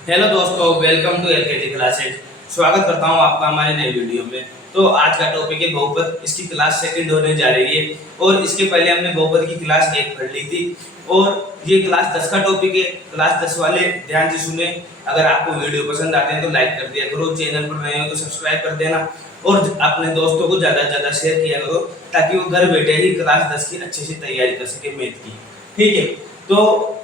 Hello दोस्तों, welcome to LKG classes. स्वागत करता हूं आपका हमारे नए वीडियो में। तो आज का टॉपिक है बहुपद। इसकी क्लास सेकंड होने जा रही है और इसके पहले हमने बहुपद की क्लास 1 पढ़ ली थी और ये क्लास 10 का टॉपिक है। क्लास 10 वाले ध्यान से सुने। अगर आपको वीडियो पसंद आते हैं तो लाइक कर दिया करो, चैनल पर नए हो तो सब्सक्राइब कर देना और अपने दोस्तों को ज़्यादा से ज़्यादा शेयर किया करो ताकि वो घर बैठे ही क्लास 10 की अच्छे से तैयारी कर सके मैथ की। ठीक है, तो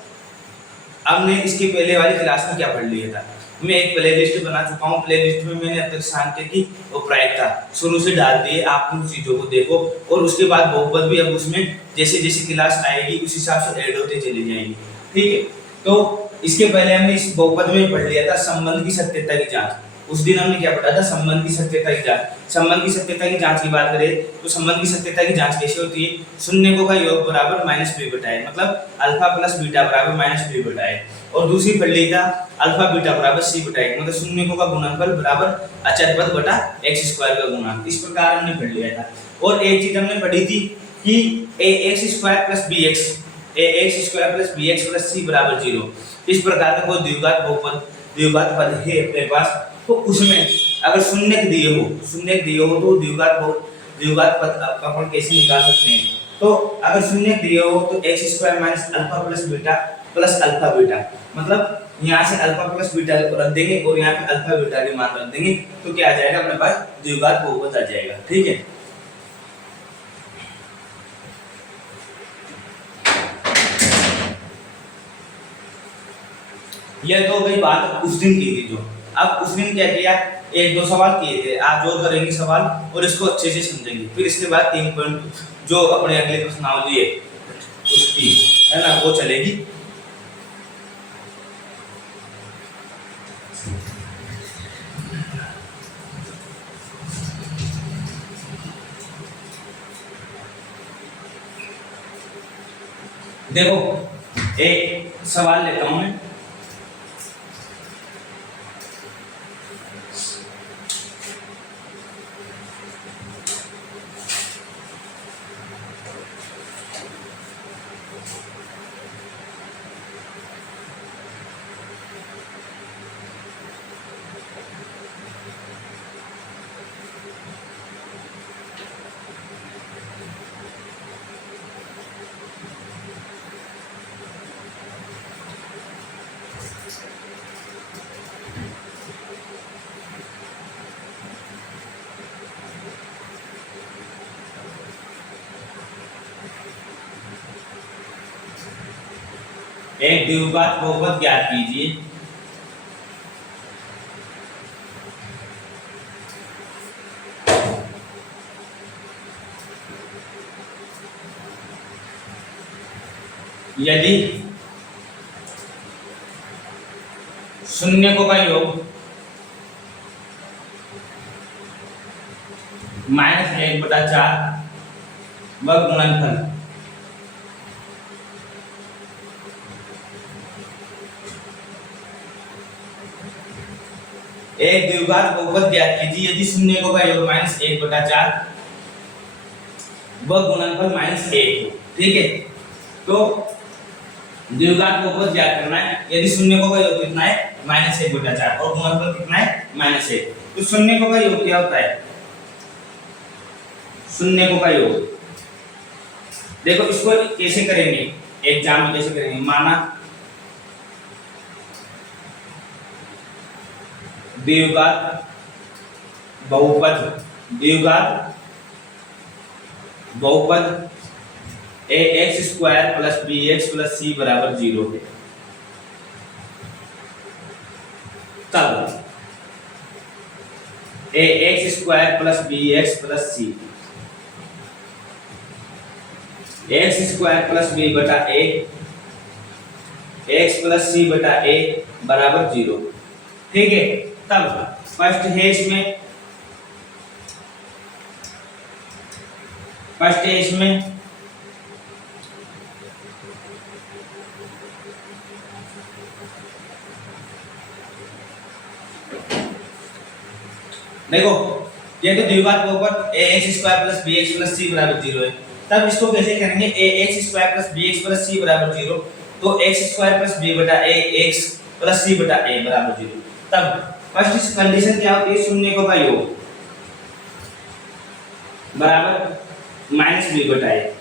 हमने इसके पहले वाली क्लास में क्या पढ़ लिया था। मैं एक प्लेलिस्ट बना चुका हूँ। प्लेलिस्ट में मैंने अब तक सांख्यिकी और प्रायिकता शुरू से डाल दिए। आप उन चीज़ों को देखो और उसके बाद बहुपद भी अब उसमें जैसे जैसे क्लास आएगी उस हिसाब से ऐड होते चली जाएंगी। ठीक है, तो इसके पहले हमने इस बहुपद में पढ़ लिया था संबंध की सत्यता की जांच। उस दिन हमने क्या पढ़ा था, संबंध की सत्यता की जांच। संबंध की सत्यता की जांच की बात करें तो संबंध की सत्यता की जांच कैसे होती है, शून्यकों का योग बराबर माइनस बी बटा है, मतलब अल्फा प्लस बीटा बराबर माइनस बी बटा है। और दूसरी पढ़ ली था अल्फा बीटा बराबर सी बटा एक, मतलब शून्यकों का गुणनफल बराबर अचर पद बटा एक्स स्क्वायर का गुणा। इस प्रकार हमने पढ़ लिया था। और एक चीज हमने पढ़ी थी कि a x square plus b x, a x square plus b x plus c बराबर 0। इस प्रकार का कोई द्विघात बहुपद द्विघात पद है अपने पास, तो उसमें अगर शून्य दिए हो तो द्विघात पद अपन कैसे निकाल सकते हैं। तो अगर शून्य दिए हो तो x square minus alpha plus beta plus alpha beta, मतलब यहाँ से अल्फा प्लस बीटा रख देंगे और यहाँ पे अल्फा बीटा के मान रख देंगे तो क्या आ जाएगा, अपने पास द्विघात बहुपद आ जाएगा। ठीक है, यह तो गई बात उस दिन की थी। जो अब उस दिन क्या किया, एक दो सवाल किए थे, आज और करेंगे सवाल और इसको अच्छे से समझेंगे। फिर इसके बाद 3 पॉइंट जो अपने अगले प्रश्नावली है उसकी है ना वो चलेगी। देखो एक सवाल लेता हूं मैं। एक द्विघात बहुपद ज्ञात कीजिए। यदि शून्यकों का योग माइनस 1/4 व गुणनफल एक द्विघात बहुपद ज्ञात कीजिए यदि शून्यकों का योग माइनस 1/4 व गुणनफल माइनस 1 हो। ठीक है, तो द्विघात बहुपद ज्ञात करना है यदि शून्यकों का योग कितना है माइनस 1/4 और गुणनफल कितना है माइनस 1। तो शून्यकों का योग क्या होता है, शून्यकों का योग देखो इसको कैसे करेंगे, एग्जाम में कैसे करेंगे। माना द्विघात बहुपद a x square plus b x plus c बराबर 0 है। तब a x square plus b x plus c, x square plus b बटा ए एक्स प्लस सी बटा ए बराबर 0। ठीक है, तब फर्स्ट है इसमें देखो ये तो द्विघात बहुपद a x square plus b x plus c बराबर 0 है। तब इसको कैसे करेंगे, a x square plus b x plus c बराबर 0। तो एक्स स्क्वायर प्लस बी बटा ए एक्स प्लस सी बटा ए बराबर 0। तब फर्स्ट कंडीशन क्या होती है, शून्यकों का योग बराबर माइनस बी बटा ए।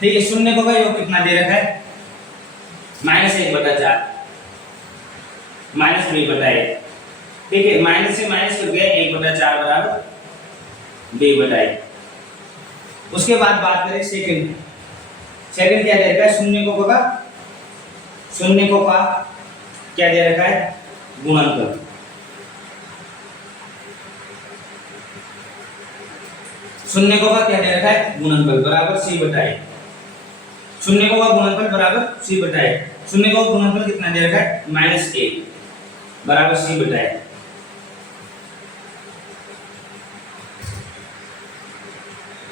ठीक है, शून्यकों का योग कितना दे रखा है, माइनस 1/4 माइनस बी बटा ए। ठीक है, माइनस से माइनस कर गए 1/4 बराबर बी बटा ए। उसके बाद बात करें सेकंड, सेकंड क्या दे रखा है, शून्यकों का क्या दे रखा है, गुणनफल। शून्यकों का क्या दे रखा है, गुणनफल बराबर सी बटा ए। शून्यकों का गुणनफल बराबर सी बटा ए। शून्यकों का गुणनफल कितना दे रखा है, -1 बराबर सी बटा ए।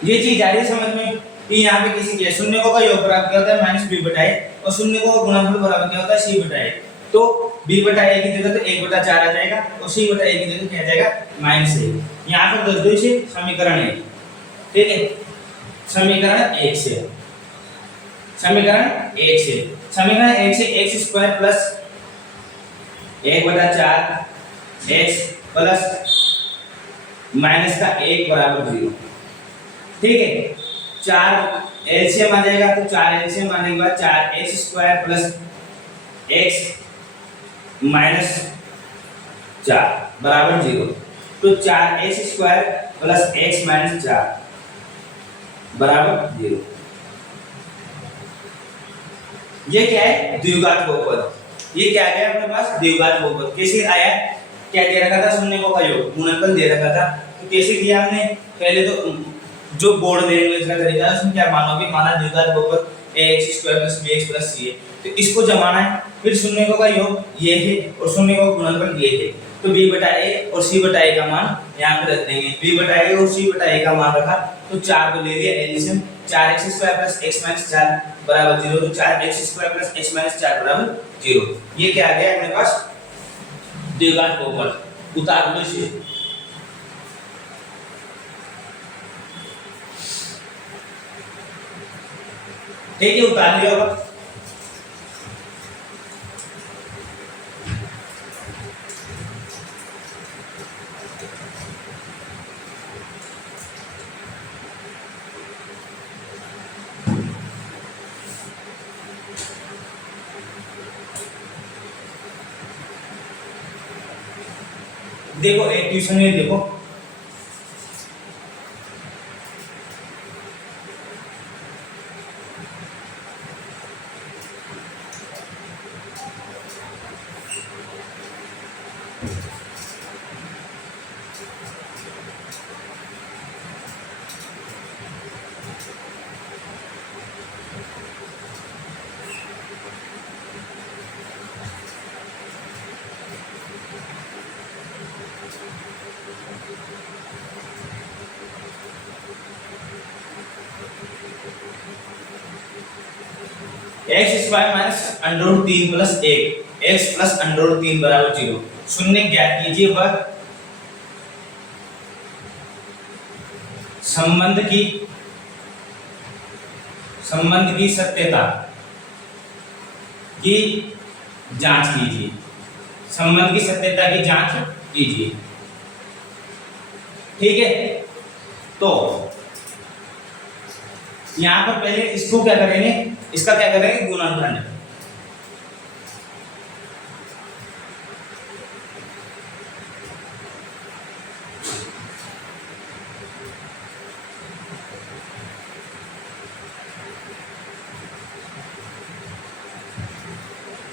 ये चीज आ रही है समझ में कि यहाँ पे किसी के शून्यकों का योग बराबर क्या होता है, -b बटा ए, और शून्यकों का गुणनफल बराबर क्या होता है, c बटा ए। तो b बटा ए की जगह तो 1/4 आ जाएगा और c बटा ए की जगह क्या आ जाएगा, -1। यहाँ पर 2 से समीकरण 1। ठीक है, समीकरण 1 से समीकरण 1 से x square plus 1/4 x plus minus का 1 बराबर 0। ठीक है, 4 एलसीएम आ जाएगा, तो 4 एलसीएम आने के बाद 4x square plus x minus 4 बराबर 0। तो 4x square plus x minus 4 बराबर 0। ये क्या है, द्विघात बहुपद। ये क्या गया अपने पास, द्विघात बहुपद। कैसे आया, क्या दे रखा था, शून्यकों का योग गुणनफल दे रखा था। तो कैसे किया हमने, पहले तो जो बोर्ड लैंग्वेज का तरीका है उसमें क्या मानोगे, माना द्विघात बहुपद ax square plus bx plus c है, तो इसको जमाना है। फिर शून्यकों का योग ये है और शून्यकों का गुणनफल ये है, तो b बटा a और c बटा a का मान यहाँ पे रख देंगे। b बटा a और c बटा a का मान रखा, तो 4 को ले लिया LCM, 4x square plus x minus 4 बराबर 0। तो 4x square plus x minus 4 बराबर 0। ये क्या आ गया अपने पास, द्विघात बहुपद। उतार लो इसे। ठीक है, उतार लिया होगा। देखो एक क्वेश्चन में देखो, x square minus under 3 plus 1 x plus under 3 बराबर 0। शून्य ज्ञात कीजिए वह संबंध की सत्यता की जांच कीजिए। संबंध की सत्यता की जांच कीजिए। ठीक है, तो यहां पर पहले इसको क्या करेंगे, इसका क्या करेंगे, गुणनफल।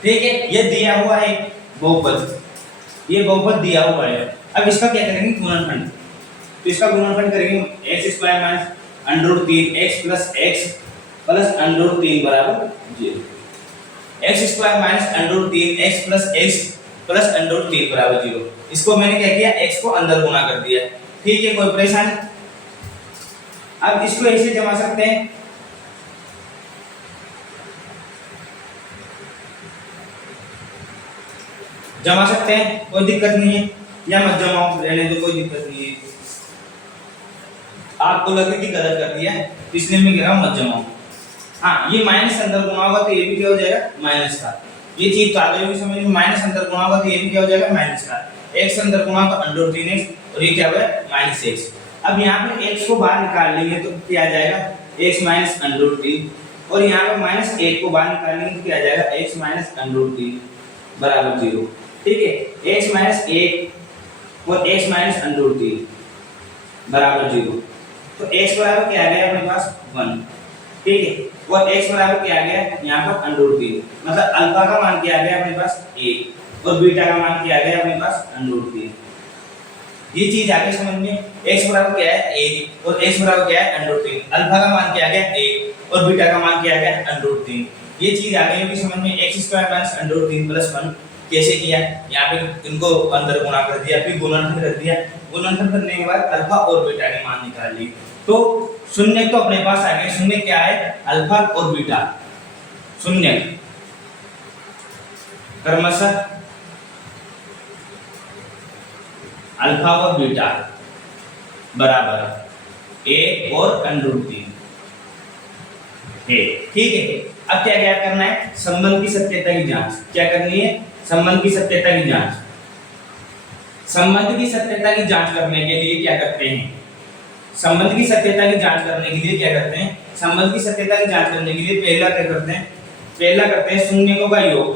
ठीक है, ये दिया हुआ है बहुपद, ये बहुपद दिया हुआ है। अब इसका क्या करेंगे, गुणनफल। तो इसका गुणनफल करेंगे x square minus under 3 x plus x plus under 3 बराबर 0। x square minus under 3 x plus x plus under 3 बराबर 0। इसको मैंने क्या किया, x को अंदर गुणा कर दिया। ठीक है, कोई परेशानी। अब इसको ऐसे जमा सकते हैं, जमा सकते हैं, कोई दिक्कत नहीं है, या मत जमाओ, रहने दो, कोई दिक्कत नहीं है। आपको लगे कि गलत कर दिया इसलिए मैं कह रहा हूं मत जमाओ। हाँ, ये माइनस अंदर गुणा होगा तो ये भी क्या हो जाएगा, माइनस का। ये चीज तो आ गई होगी समझ में। माइनस अंदर गुणा होगा तो ये भी क्या हो जाएगा माइनस का, x अंदर गुणा तो √3x और ये क्या हुआ -x। अब यहाँ पे x को बाहर निकाल लेंगे तो क्या आ जाएगा x माइनस √3 और यहाँ पे -1 को बाहर निकाल लेंगे तो क्या आ जाएगा x माइनस √3 बराबर 0। ठीक है, x माइनस 1 और x माइनस √3 बराबर 0। तो x बराबर क्या आ गया अपने पास 1। ठीक है, और x बराबर क्या आ गया यहाँ पर √3, मतलब अल्फा का मान क्या आ गया अपने पास 1 और बीटा का मान क्या आ गया अपने पास √3। ये चीज आ गई समझ में। x बराबर क्या है 1 और x बराबर क्या है √3, अल्फा का मान क्या आ गया 1 और बीटा का मान क्या आ गया √3। ये चीज आ गई होगी समझ में। x² √3 + 1 कैसे किया, यहाँ पे इनको अंदर गुणा कर दिया, फिर गुणनफल कर दिया, गुणनफल करने के बाद अल्फा और बीटा के मान निकाल लिए। तो शून्य तो अपने पास आ गए, शून्य क्या है अल्फा और बीटा, शून्य क्रमशः अल्फा और बीटा बराबर 1 और √3 है। ठीक है, अब क्या क्या करना है, संबंध की सत्यता की जांच। क्या करनी है, संबंध की सत्यता की जांच। संबंध की सत्यता की जांच करने के लिए क्या करते हैं, संबंध की सत्यता की जांच करने के लिए क्या करते हैं, संबंध की सत्यता की जांच करने के लिए पहला क्या करते हैं, पहला करते हैं शून्यकों का योग।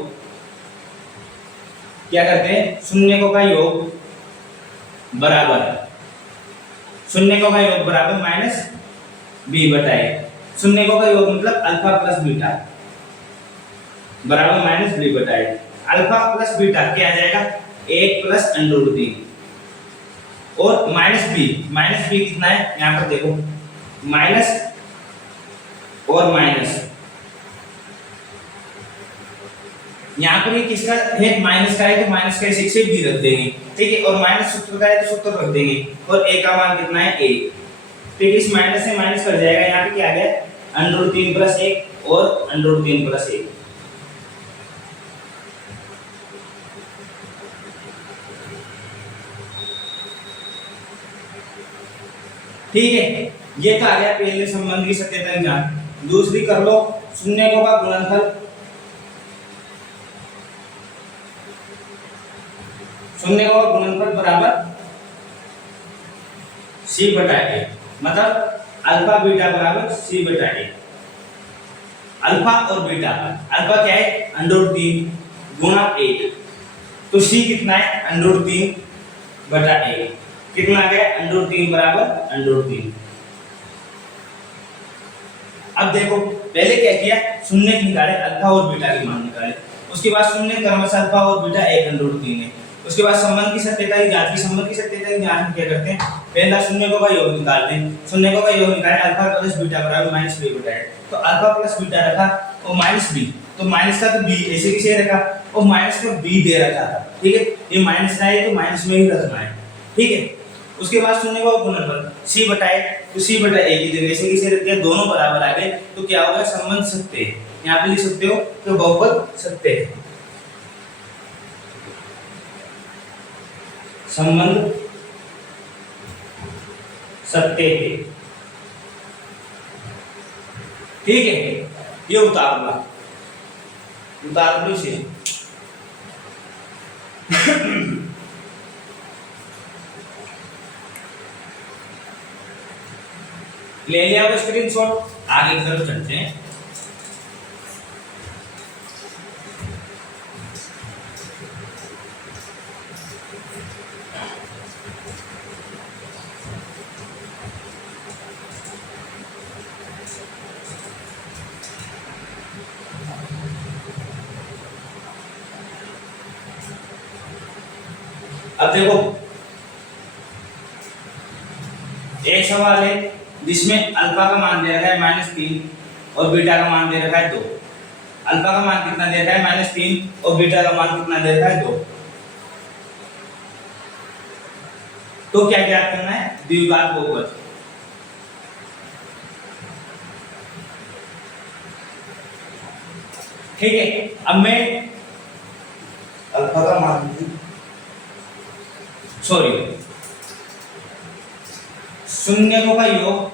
क्या करते हैं, शून्यकों का योग बराबर, शून्यकों का योग बराबर -b/a। शून्यकों का योग मतलब अल्फा प्लस बीटा बराबर -b/a। अल्फा प्लस बीटा क्या आ जाएगा 1 + √3 और -b कितना है यहाँ पर देखो, माइनस और माइनस, यहाँ पर ये किसका है माइनस का है तो माइनस का इसे b रख देंगे। ठीक है, और माइनस सूत्र का है तो सूत्र रख देंगे और a का मान कितना है 1। ठीक है, इस माइनस से माइनस कट जाएगा, यहाँ पे क्या आ गया √3 + 1 और √3 + 1। ठीक है, ये तो आ गया पहले संबंध की सत्यता की जांच। दूसरी कर लो शून्यकों का गुणनफल। शून्यकों का गुणनफल बराबर c/a, मतलब अल्फा बीटा बराबर c/a। अल्फा और बीटा, अल्फा क्या है √3 गुणा 1, तो c कितना है √3/1, कितना आ गया √3 बराबर √3। अब देखो पहले क्या किया, शून्य निकाले, अल्फा और बीटा के मान निकाले, उसके बाद शून्य क्रमशः अल्फा और बीटा 1 √3 है। उसके बाद संबंध की सत्यता की जांच की। संबंध की सत्यता की जांच में क्या करते हैं, पहला शून्यकों का योग निकालते हैं। शून्यकों का योग निकाले, अल्फा प्लस बीटा बराबर -b/a। तो अल्फा प्लस बीटा रखा और -b, तो माइनस का तो b ऐसे कैसे रखा और माइनस का b दे रखा था। ठीक है, ये माइनस का है तो माइनस में ही रखना है। ठीक है, उसके बाद शून्य का गुणनफल c/a, तो c/a की जगह से कैसे रख दिया, दोनों बराबर आ गए तो क्या होगा संबंध सत्य है। यहाँ पे लिख सकते हो तो बहुपद सत्य है, संबंध सत्य है। ठीक है, ये उतार लो इसे। ले लिया वो स्क्रीनशॉट, आगे की तरफ चलते हैं। अब देखो एक सवाल है जिसमें अल्फा का मान दे रखा है -3 और बीटा का मान दे रखा है 2। अल्फा का मान कितना दे रखा है -3 और बीटा का मान कितना दे रखा है 2। तो क्या ज्ञात करना है, द्विघात बहुपद। ठीक है, अब मैं अल्फा का मान शून्यकों का योग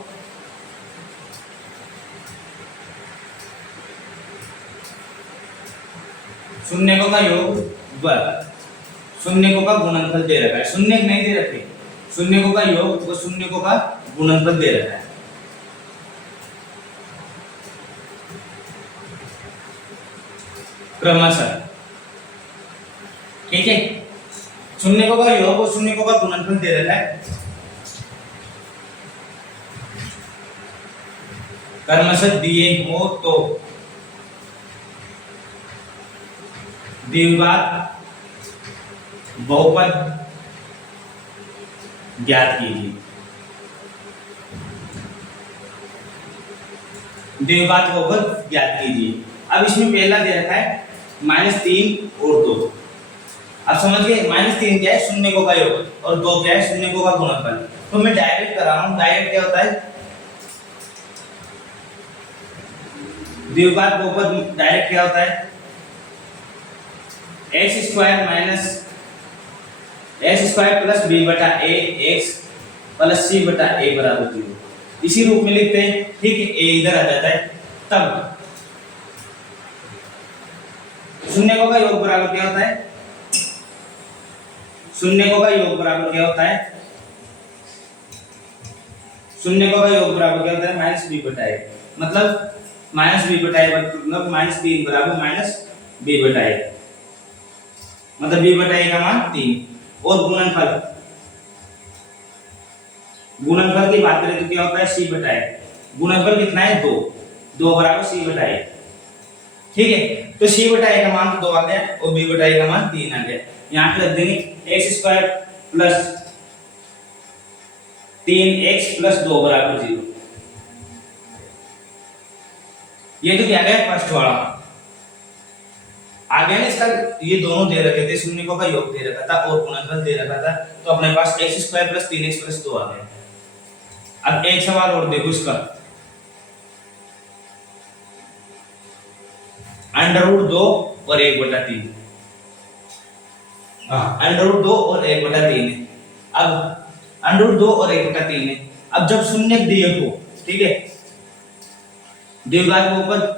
शून्यकों का योग वर्ग, शून्यकों का गुणनफल दे रखा है, शून्य नहीं दे रखे, शून्यकों का योग और शून्यकों का गुणनफल दे रखा है। क्रमशः, ठीक है, शून्यकों का योग और शून्यकों का गुणनफल दे रखा है। क्रमशः दिए हो तो द्विघात बहुपद ज्ञात कीजिए। द्विघात बहुपद ज्ञात कीजिए। अब इसमें पहला दे रखा है -3 और 2। अब समझ गए, -3 क्या है, शून्यकों का योग, और 2 क्या है, शून्यकों का गुणनफल। तो मैं डायरेक्ट कर रहा हूं, डायरेक्ट क्या होता है, द्विघात बहुपद डायरेक्ट क्या होता है, x² प्लस b बटा a x प्लस c बटा a बराबर 0। इसी रूप में लिखते हैं, ठीक है, a इधर आ जाता है। तब शून्यकों का योग बराबर क्या होता है, शून्यकों का योग बराबर क्या होता है, शून्यकों का योग बराबर क्या होता है, -b बटा a। मतलब -b बटा a मतलब -3 बराबर -b बटा a, मतलब b बटा a का मान 3। और गुणनफल, गुणनफल की बात करें तो क्या होता है, c बटा a। गुणनफल कितना है, 2 बराबर c बटा a, ठीक है। तो c बटा a का मान तो 2 आ गया और b बटा a का मान 3 आ गया। यहाँ पे रख देंगे x² प्लस 3x प्लस 2 बराबर 0। ये तो क्या गया, फर्स्ट वाला आ गया ना। इसका ये दोनों दे रखे थे, शून्यकों का योग दे रखा था और गुणनफल दे रखा था, तो अपने पास x² प्लस 3x प्लस 2 आ गया। अब एक सवाल और देखो इसका, √2 और 1/3। √2 और 1/3 है। अब √2 और 1/3 है। अब जब शून्य दिए हो, ठीक है, द्विघात बहुपद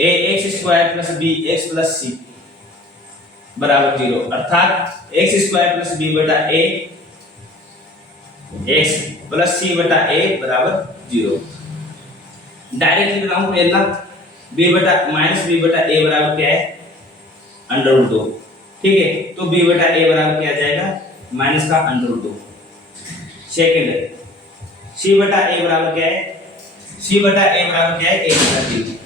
ax² plus bx plus c बराबर 0, अर्थात x² प्लस b बटा a x प्लस c बटा a बराबर 0। डायरेक्ट लिख रहा हूं, पहला b बटा a बराबर क्या है, √2, ठीक है। तो b बटा a बराबर क्या आ जाएगा, माइनस का √2। सेकंड c बटा a बराबर क्या है, c बटा a बराबर क्या है, 1/3।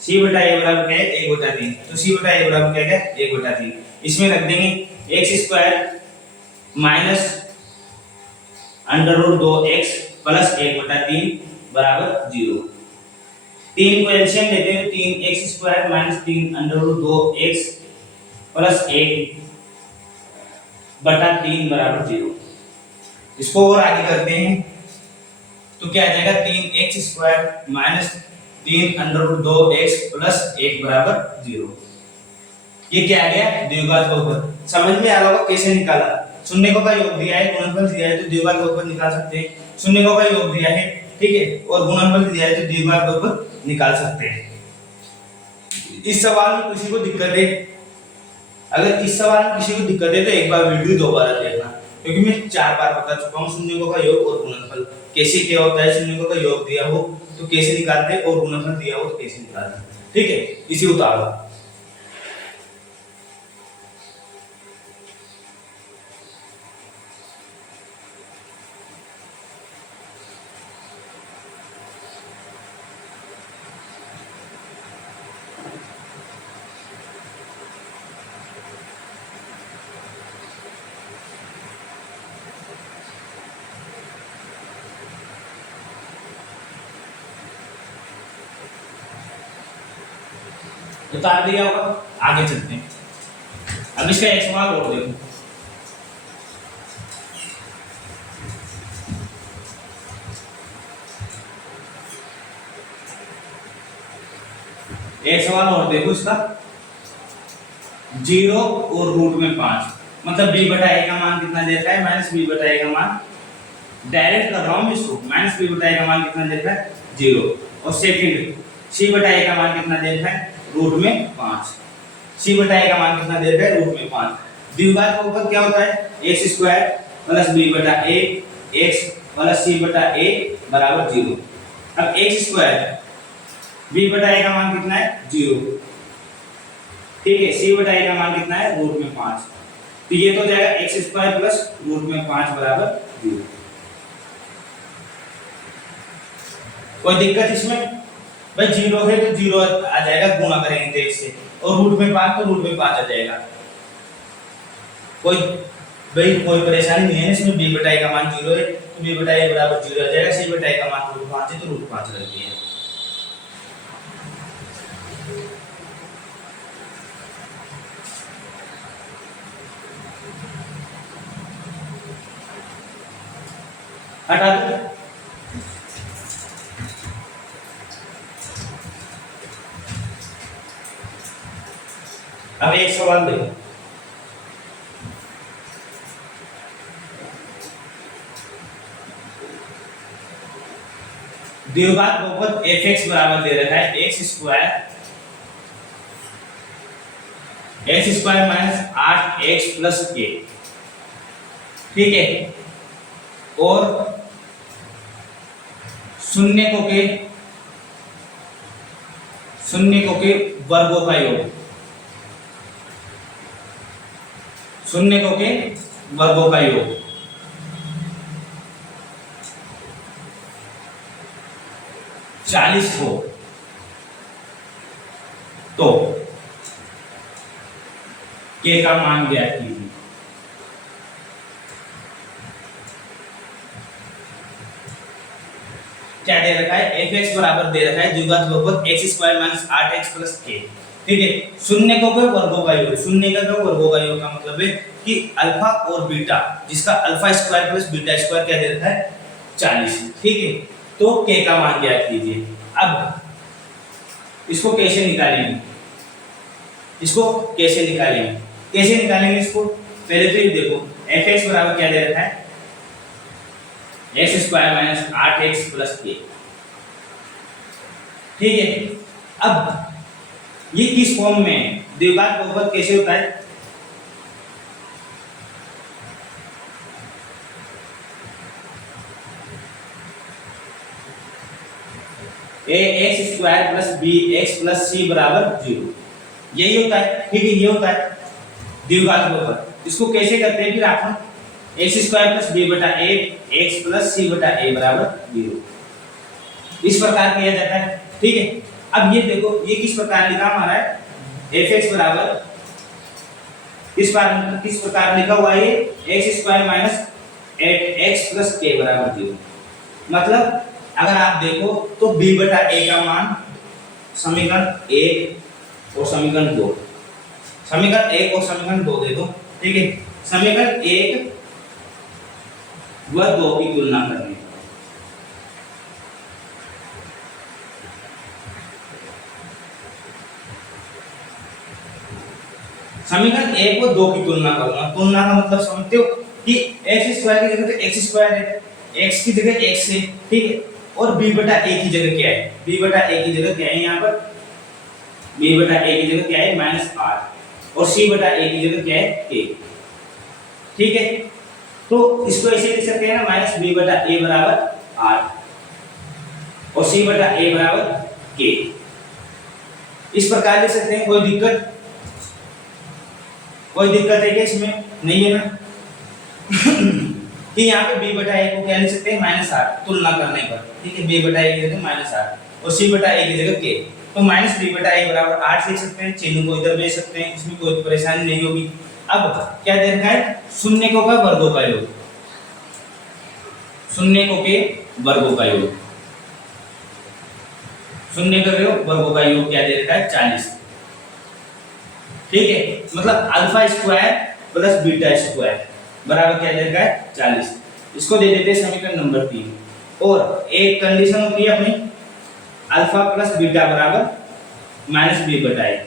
c बटा a बराबर क्या है, 1/3। तो c बटा a बराबर क्या है, 1/3। इसमें रख देंगे x² माइनस √2x प्लस 1/3 बराबर 0। 3 को एलसीएम लेते हैं, 3x² माइनस 3 √2x प्लस 1/3 बराबर 0। इसको और आगे करते हैं तो क्या आ जाएगा, 3x² माइनस 3 √2x प्लस 1 बराबर 0। ये क्या आ गया, द्विघात बहुपद। समझ में आ रहा होगा कैसे निकाला। शून्यकों का योग दिया है, गुणनफल दिया है, तो द्विघात बहुपद निकाल सकते हैं। शून्यकों का योग दिया है, ठीक है, और गुणनफल दिया है, तो द्विघात बहुपद निकाल सकते हैं। इस सवाल में किसी को दिक्कत है, अगर इस सवाल में किसी को दिक्कत है तो एक बार वीडियो दोबारा देखना, क्योंकि मैं 4 बार बता चुका हूँ शून्यकों का योग और गुणनफल कैसे क्या होता है। शून्यकों का योग दिया हो तो कैसे निकालते हैं और गुणनफल दिया हो तो कैसे निकालते हैं, ठीक है। इसी उतारो। उतार दिया होगा, आगे चलते हैं। अब इसका एक सवाल और देखो, एक सवाल और देखो इसका, 0 और √5, मतलब b बटा a का मान कितना देता है, -b बटा a का मान। डायरेक्ट कर रहा हूं मैं इसको, -b बटा a का मान कितना देता है, 0। और सेकंड c बटा a का मान कितना दे रखा है रूट में 5। c बटा a का मान कितना दे रखा है रूट में 5। द्विघात बहुपद क्या होता है x स्क्वायर प्लस b बटा a x प्लस c बटा a बराबर 0। अब x स्क्वायर b बटा a का मान कितना है 0, ठीक है। c बटा a का मान कितना है रूट में 5, तो ये तो हो जाएगा x स्क्वायर प्लस रूट में 5 बराबर 0। कोई दिक्कत इसमें भाई 0 है तो 0 आ जाएगा, गुणा करेंगे तो x से, और रूट में 5 तो रूट में 5 आ जाएगा। कोई परेशानी नहीं है इसमें। b बटा a का मान 0 है तो b बटा a बराबर 0 आ जाएगा। c बटा a का मान रूट 5 है तो रूट 5 रख दिया। हटा दो। अब एक सवाल देखो, द्विघात बहुपद fx बराबर दे रखा है x square minus 8x plus k, ठीक है। और शून्य को के वर्गों का योग, शून्य को के वर्गों का योग, चालीस हो तो k का मान ज्ञात कीजिए। क्या दे रखा है fx बराबर दे रखा है द्विघात बहुपद x square minus 8x plus k, ठीक है। शून्य को वर्गों का योग, शून्य का वर्गों का योग का मतलब है कि अल्फा और बीटा, जिसका alpha square plus beta square क्या दे रखा है 40, ठीक है। तो k का मान ज्ञात कीजिए। अब इसको कैसे निकालेंगे, कैसे निकालेंगे इसको, पहले तो ये देखो fx बराबर क्या दे रखा है x square minus 8x plus k, ठीक है। अब ये किस फॉर्म में है, द्विघात बहुपद कैसे होता है, ax square plus bx plus c बराबर 0, यही होता है, ठीक है। ये होता है द्विघात बहुपद। इसको कैसे करते हैं फिर आप, x स्क्वायर प्लस b बटा a x प्लस c बटा a बराबर 0, इस प्रकार किया जाता है, ठीक है। अब ये देखो ये किस प्रकार लिखा हमारा है, fx बराबर किस प्रकार लिखा हुआ है, x square minus 8x plus k बराबर 0। मतलब अगर आप देखो तो b बटा a का मान समीकरण 1 और समीकरण 2, समीकरण 1 और समीकरण 2 दे दो, ठीक है। समीकरण 1 व 2 की तुलना करनी, समीकरण 1 व 2 की तुलना करूंगा। तुलना का मतलब समझते हो कि x स्क्वायर की जगह तो x स्क्वायर है, x की जगह x है, ठीक है। और b बटा a की जगह क्या है, b बटा a की जगह क्या है, यहाँ पर b बटा a की जगह क्या है -8, और c बटा a की जगह क्या है k, ठीक है। तो इसको ऐसे लिख सकते हैं ना, माइनस b बटा a बराबर 8 और c बटा a बराबर k, इस प्रकार लिख सकते हैं। कोई दिक्कत है क्या इसमें, नहीं है ना। कि यहाँ पे b बटा a को क्या लिख सकते हैं -8 तुलना करने पर, ठीक है। b बटा a की जगह -8 और c बटा a की जगह k, तो माइनस b बटा a बराबर 8 लिख सकते हैं, चिन्ह को इधर भेज सकते हैं, इसमें कोई परेशानी नहीं होगी। अब क्या दे रखा है, शून्य को का वर्गों का योग, शून्य को के वर्गों का योग, शून्य का वर्गों का योग क्या दे रखा है 40, ठीक है। मतलब alpha square plus beta square बराबर क्या दे रखा है 40। इसको दे देते हैं समीकरण नंबर 3। और एक कंडीशन होती है अपनी अल्फा प्लस बीटा बराबर माइनस बी बटा ए,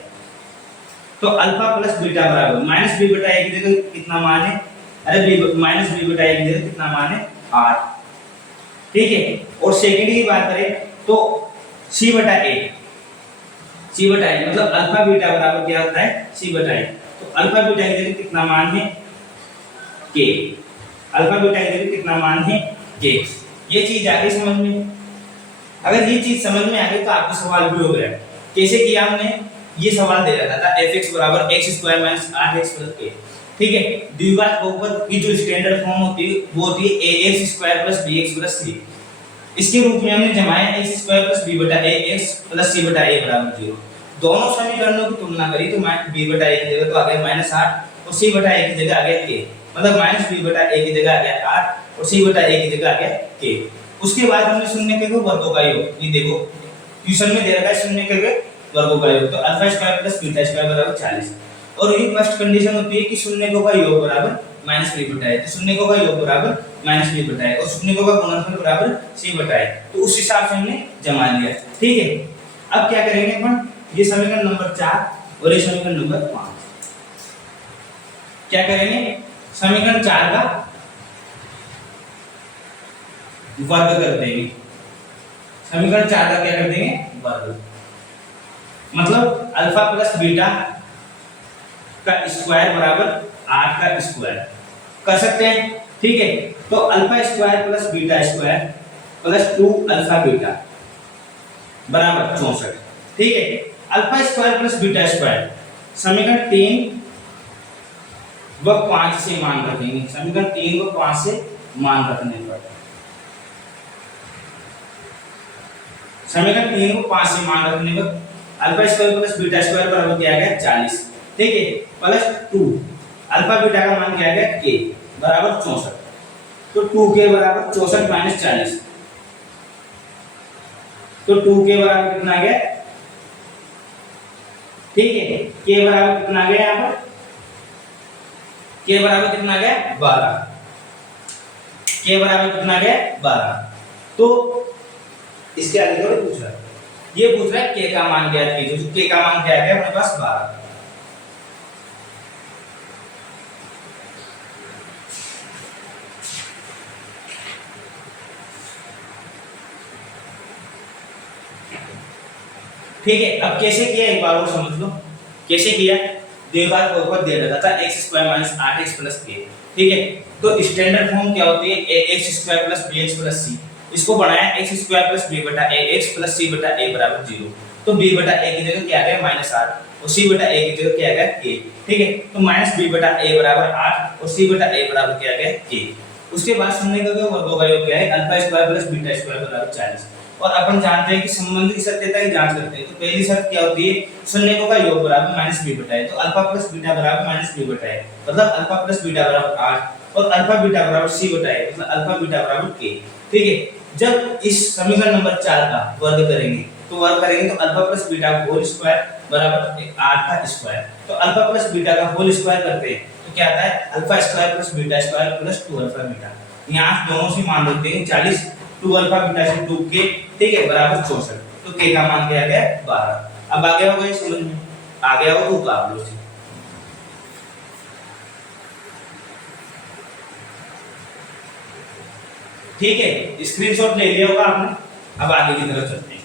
तो अल्फा प्लस बीटा बराबर माइनस बी बटा ए की जगह कितना मान है, अरे माइनस बी बटा ए की जगह कितना मान है 8, ठीक है। और सेकंड की बात करें तो सी बटा ए, सी बटा ए मतलब अल्फा बीटा बराबर क्या होता है, सी बटा ए। तो अल्फा बीटा की जगह कितना मान है, के। अल्फा बीटा की जगह कितना मान है, के। ये चीज आ गई समझ में। अगर ये चीज समझ में आ गई तो आपको सवाल भी हो गया। कैसे किया हमने, ये सवाल दे रखा था fx बराबर x square minus 8x plus k, ठीक है। द्विघात बहुपद की जो स्टैंडर्ड फॉर्म होती है वो होती है ax square plus bx plus c। इसके रूप में हमने जमाया x स्क्वायर प्लस b बटा ax प्लस c बटा a बराबर 0। दोनों समीकरणों की तुलना करी तो b बटा a की जगह तो आ गया -8 और c बटा a की जगह आ गया k, मतलब -b बटा a की जगह आ गया 8 और c बटा a की जगह आ गया k। उसके बाद हमने शून्य के वर्गों का योग, ये देखो ट्यूशन में दे रखा है शून्य के वर्गों का योग, तो alpha square plus beta square बराबर 40। और ये फर्स्ट कंडीशन होती है कि शून्य का योग बराबर -b बटा a, तो शून्य का योग बराबर -b बटा a और शून्य का गुणनफल बराबर c बटा a। तो उस हिसाब से हमने जमा लिया, ठीक है। अब क्या करेंगे अपन, ये समीकरण नंबर 4 और ये समीकरण नंबर 5 क्या करेंगे, समीकरण 4 का वर्ग कर देंगे, समीकरण 4 का क्या कर देंगे, वर्ग। मतलब अल्फा प्लस बीटा का स्क्वायर बराबर 8 का स्क्वायर कर सकते हैं, ठीक है। तो alpha square plus beta square plus 2 alpha beta बराबर 64, ठीक है। Alpha square plus beta square समीकरण 3 व 5 से मान रखेंगे, समीकरण 3 व 5 से मान रखने पर समीकरण 3 को 5 से मान रखने पर alpha square plus beta square बराबर क्या आ गया 40, ठीक है, प्लस 2 अल्फा बीटा का मान क्या आ गया k बराबर 64। तो 2k बराबर 64 माइनस 40, तो 2k बराबर कितना आ गया, ठीक है। k बराबर कितना आ गया, यहाँ पर k बराबर कितना आ गया 12, k बराबर कितना आ गया 12। तो इसके आगे थोड़ा पूछ रहा है, ये पूछ रहा है k का मान ज्ञात कीजिए, तो k का मान क्या आ गया अपने पास 12। ठीक है, अब कैसे किया एक बार और समझ लो कैसे किया। द्विघात बहुपद दे रखा था x square minus 8x plus k, ठीक है। तो स्टैंडर्ड फॉर्म क्या होती है ax square plus bx plus c, इसको बनाया x स्क्वायर प्लस b बटा ax प्लस c बटा a बराबर 0। तो b बटा a की जगह क्या आ गया -8 और c बटा a की जगह क्या आ गया k, ठीक है। तो -b बटा a बराबर 8 और c बटा a बराबर क्या आ गया k। उसके बाद शून्य का वर्गों का योग क्या है alpha square plus beta square बराबर 40। और अपन जानते हैं कि संबंध की सत्यता की जांच करते हैं, तो पहली शर्त क्या होती है शून्य का योग बराबर -b बटा a, तो अल्फा प्लस बीटा बराबर -b बटा a, मतलब अल्फा प्लस बीटा बराबर 8 और अल्फा बीटा बराबर c बटा a, मतलब अल्फा बीटा बराबर k, ठीक है। जब इस समीकरण नंबर 4 का वर्ग करेंगे तो अल्फा प्लस बीटा का होल स्क्वायर बराबर 8 का स्क्वायर, तो अल्फा प्लस बीटा का होल स्क्वायर करते हैं तो क्या आता है alpha square plus beta square plus 2 alpha beta. यहां दोनों से मान रखते हैं 40, 2 अल्फा बीटा से 2k, ठीक है, बराबर 64। तो k का मान क्या आ गया 12। अब आ गया होगा ये समझ में, आ गया हो तो आप लो। ठीक है, स्क्रीनशॉट ले लिया होगा आपने। अब आगे की तरफ चलते हैं।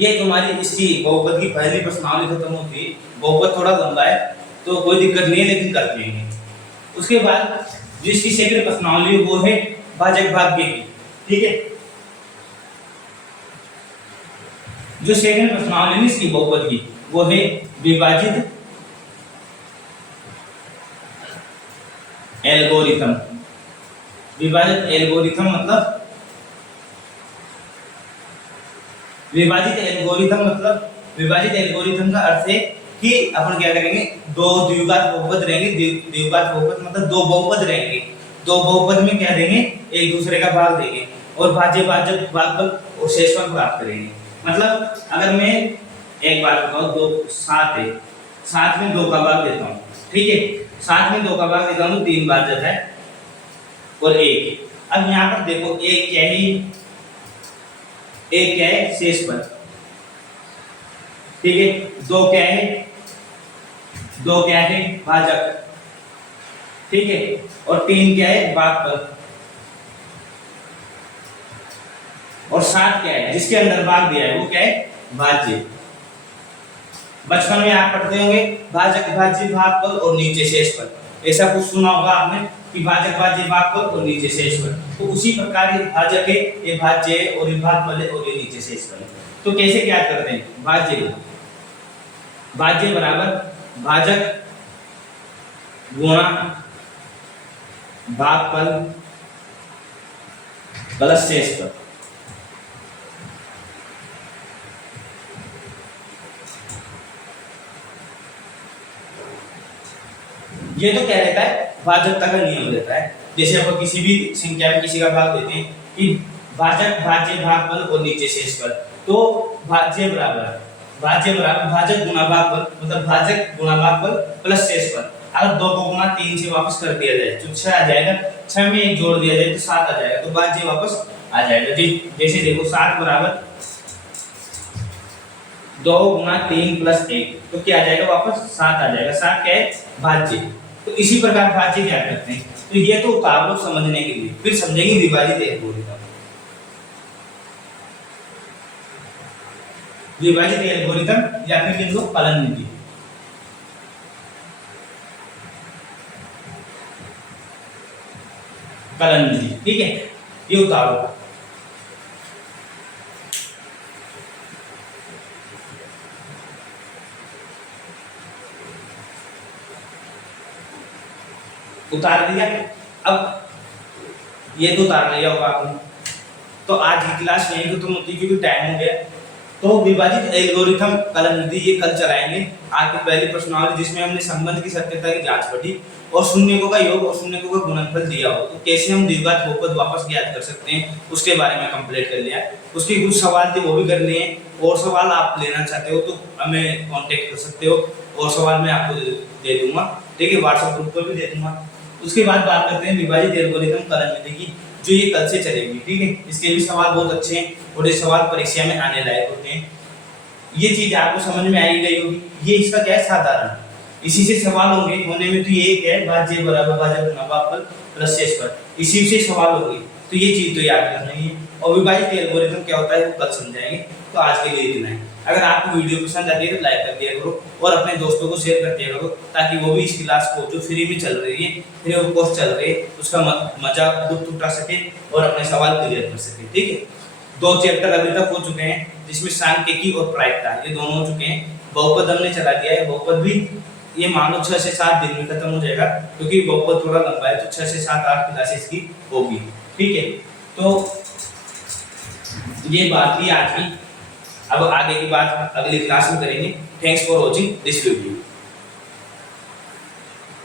ये तुम्हारी इसकी बहुपद की पहली प्रश्नावली खत्म होती है। बहुपद थोड़ा लंबा है तो कोई दिक्कत नहीं है, लेकिन कर लेंगे। उसके बाद जिसकी सेकंड प्रश्नावली वो है भाजक भाग्य की, ठीक है। जो सेकंड प्रश्नावली है इसकी बहुपद की वो है विभाजित एल्गोरिथम। विभाजित एल्गोरिथम मतलब विभाजित एल्गोरिथम का अर्थ है कि अपन क्या करेंगे, दो द्विघात बहुपद रहेंगे, द्विघात बहुपद मतलब दो बहुपद रहेंगे, दो बहुपद में क्या देंगे एक दूसरे का भाग देंगे और भाज्य भाजक भागफल और शेषफल प्राप्त करेंगे। मतलब अगर मैं एक बात बताऊं, दो 7 है, 7 में 2 का भाग देता हूं, ठीक है, 7 में 2 का भाग देता हूं तो 3 बार जाता है और 1। अब यहाँ पर देखो एक क्या है, एक क्या है शेषफल, ठीक है, 2 क्या है 2 क्या है भाजक, ठीक है, और 3 क्या है भागफल, और 7 क्या है जिसके अंदर भाग दिया है वो क्या है भाज्य। बचपन में आप पढ़ते होंगे भाजक भाज्य भागफल और नीचे शेषफल, ऐसा कुछ सुना होगा आपने कि भाजक भाज्य भागफल और नीचे शेषफल। तो उसी प्रकार ये भाजक है, ये भाज्य है, और ये भागफल है, और ये नीचे शेषफल है। तो कैसे ज्ञात करते हैं भाज्य, भाज्य बराबर भाजक गुणा भागफल प्लस शेषफल। ये तो क्या रहता है भाजकता का नियम रहता है। जैसे अपन किसी भी संख्या में किसी का भाग देते हैं कि भाजक भाज्य भागफल और नीचे शेषफल, तो भाज्य बराबर भाजक गुणा भागफल, मतलब भाजक गुणा भागफल प्लस शेषफल। अगर 2 को गुणा 3 से वापस कर दिया जाए तो 6 आ जाएगा, 6 में 1 जोड़ दिया जाए तो 7 आ जाएगा, तो भाज्य वापस आ जाएगा। जैसे देखो 7 बराबर 2 गुणा 3 प्लस 1, तो क्या आ जाएगा वापस 7 आ जाएगा। 7 क्या है भाज्य। तो इसी प्रकार भाज्य क्या करते हैं, तो ये तो उतार लो समझने के लिए, फिर समझेंगे विभाजित एल्गोरिथम। विभाजित एल्गोरिथम या फिर लिख लो फलन विधि। फलन विधि, ठीक है, ये उतारो। उतार दिया। अब ये तो उतार लिया होगा आपने। तो आज की क्लास यहीं खत्म होती है क्योंकि टाइम हो गया। तो विभाजित एल्गोरिथम फलन विधि ये कल चलाएंगे। आज की पहली प्रश्नावली जिसमें हमने संबंध की सत्यता की जांच पढ़ी और शून्यकों का योग और शून्यकों का गुणनफल दिया हो तो कैसे हम द्विघात बहुपद वापस ज्ञात कर सकते हैं उसके बारे में कंप्लीट कर लिया। उसके कुछ सवाल थे वो भी कर लिए। और सवाल आप लेना चाहते हो तो हमें कांटेक्ट कर सकते हो और सवाल मैं आपको दे दूंगा, ठीक है, व्हाट्सएप ग्रुप पर भी दे दूंगा। उसके बाद बात करते हैं विभाजित एल्गोरिथम फलन विधि की, जो ये कल से चलेगी, ठीक है। इसके भी सवाल बहुत अच्छे हैं और ये सवाल परीक्षा में आने लायक होते हैं। ये चीज आपको समझ में आई गई होगी। ये इसका क्या है साधारण, इसी से सवाल होंगे होने में। तो ये क्या है भाज्य बराबर भाजक गुणा भागफल प्लस शेषफल, इसी से सवाल होंगे। तो ये चीज तो याद करनी है। और विभाजित एल्गोरिथम क्या होता है वो कल समझाएंगे। तो आज के लिए इतना है। अगर आपको वीडियो पसंद आती है तो लाइक कर दिया करो और अपने दोस्तों को शेयर कर दिया करो ताकि वो भी इस क्लास को जो फ्री में चल रही है, फ्री ऑफ कॉस्ट चल रही है, उसका मजा खुद उठा सके और अपने सवाल क्लियर कर सके, ठीक है। 2 चैप्टर अभी तक हो चुके हैं जिसमें सांख्यिकी और प्रायिकता ये दोनों हो चुके हैं। बहुपद हमने चला दिया है। बहुपद भी ये मान लो 6 से 7 दिन में खत्म हो जाएगा क्योंकि बहुपद थोड़ा लंबा है, तो 6 से 7 8 क्लासेस की होगी, ठीक है। तो ये बात थी आज की। अब आगे की बात अगली क्लास में करेंगे। Thanks for watching this video.